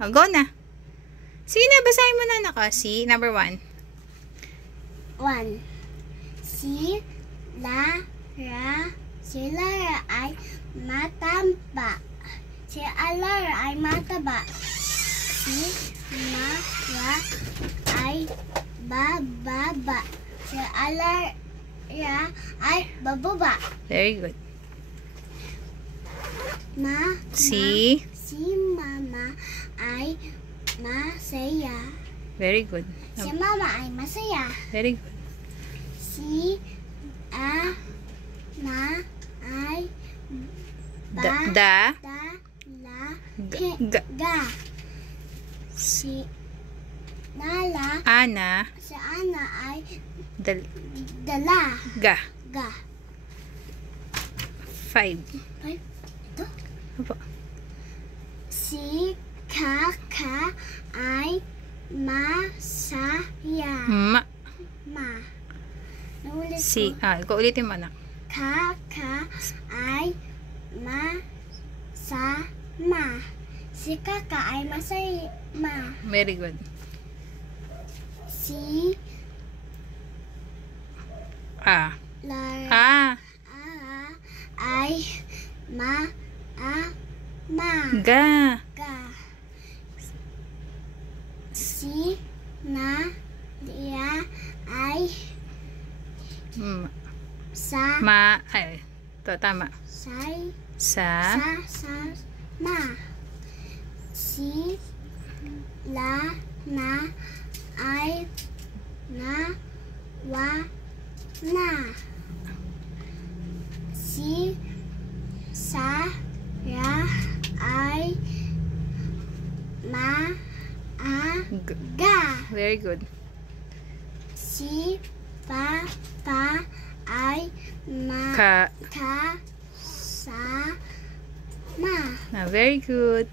Oh, go na. Sige na, basahin mo na anak. Si, number 1. 1. Si Lara ay mataba. Si Lara ay mataba. Si Mara ay bababa. Si Lara ay bababa. Very good. Si Mama ay masaya. Very good. Si Mama ay masaya. Very good. Si Na ay Ga. Si Nala Ana. Si Ana ay Ga. Ga. 5. Ito? Opo. Si Kaka ay masaya. Ma. Naulit Si. ko. Ikaw ulitin mo anak. Kaka ay masama. Si Kaka ay masama. Very good. Si A. Lara ay Ga. Si Nadia ay Ay. Ito, tama. Sa. ma. Si Lana ay na. Si Sarah ay ga. Very good. Si Papa ay Ka. kasama. Very good.